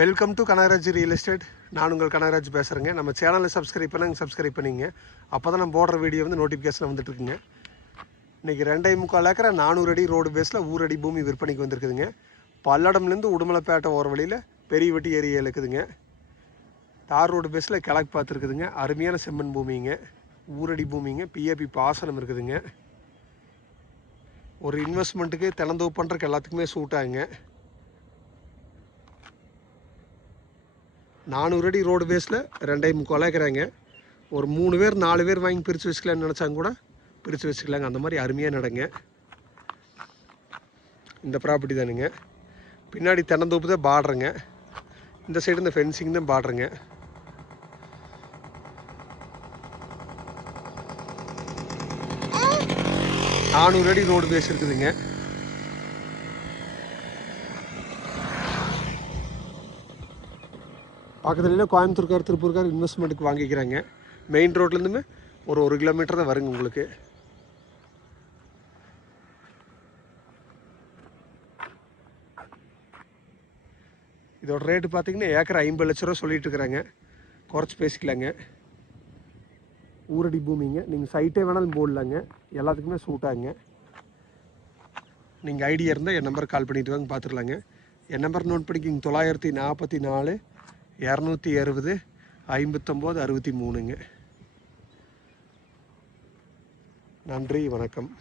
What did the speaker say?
Welcome to Kanagaraj real estate நான் உங்கள் கனகராஜ் பேசுகிறேங்க நம்ம சேனலை சப்ஸ்கிரைப் பண்ணுங்க சப்ஸ்கிரைப் பண்ணிங்க. அப்போ தான் நம்ம போடுற வீடியோ வந்து நோட்டிஃபிகேஷன் வந்துட்டுருக்குங்க. இன்றைக்கி ரெண்டே முக்கால் ஏக்கரை நானூறு அடி ரோடு பேஸில் ஊரடி பூமி விற்பனைக்கு வந்திருக்குதுங்க. பல்லடம்லேருந்து உடுமலைப்பேட்டை ஓர வழியில் பெரிய வெட்டி ஏரியா இருக்குதுங்க தார் ரோடு பேஸில் கிழக்கு பார்த்துருக்குதுங்க. அருமையான செம்மண் பூமிங்க. ஊரடி பூமிங்க. பிஏபி பாசனம் இருக்குதுங்க. ஒரு இன்வெஸ்ட்மெண்ட்டுக்கு தினந்தோப்பு பண்ணுறக்கு எல்லாத்துக்குமே சூட் ஆகுங்க. நானூறு அடி ரோடு பேஸில் ரெண்டே முக்கால் ஏக்கராங்க. ஒரு மூணு பேர் நாலு பேர் வாங்கி பிரித்து வச்சுக்கலாம்னு நினச்சாங்க கூட பிரித்து வச்சுக்கலாங்க. அந்த மாதிரி அருமையாக நடங்க. இந்த ப்ராப்பர்ட்டி தானுங்க. பின்னாடி தென்னந்தோப்பு தான் பாடுறேங்க இந்த சைடு இந்த ஃபென்சிங் தான் பாடுறேங்க நானூறு அடி ரோடு பேஸ் இருக்குதுங்க. பக்கத்துலேயே கோயம்புத்தூர்கார் திருப்பூர்கார் இன்வெஸ்ட்மெண்ட்டுக்கு வாங்கிக்கிறாங்க. மெயின் ரோட்லேருந்துமே ஒரு ஒரு கிலோமீட்டர் தான் வருங்க உங்களுக்கு. இதோட ரேட்டு பார்த்தீங்கன்னா ஏக்கர் ஐம்பது லட்ச ரூபா சொல்லிட்டு இருக்கிறாங்க. குறைச்சி பேசிக்கலாங்க. ஊரடி பூமிங்க. நீங்கள் சைட்டே வேணாலும் போடலாங்க. எல்லாத்துக்குமே சூட்டாங்க நீங்கள் ஐடியா இருந்தால் என் நம்பர் கால் பண்ணிட்டு வாங்க பார்த்துக்கலாங்க என் நம்பர் நோட் பண்ணிக்கிங்க. தொள்ளாயிரத்தி நாற்பத்தி நாலு இரநூத்தி அறுபது ஐம்பத்தொம்போது அறுபத்தி மூணுங்க. நன்றி வணக்கம்.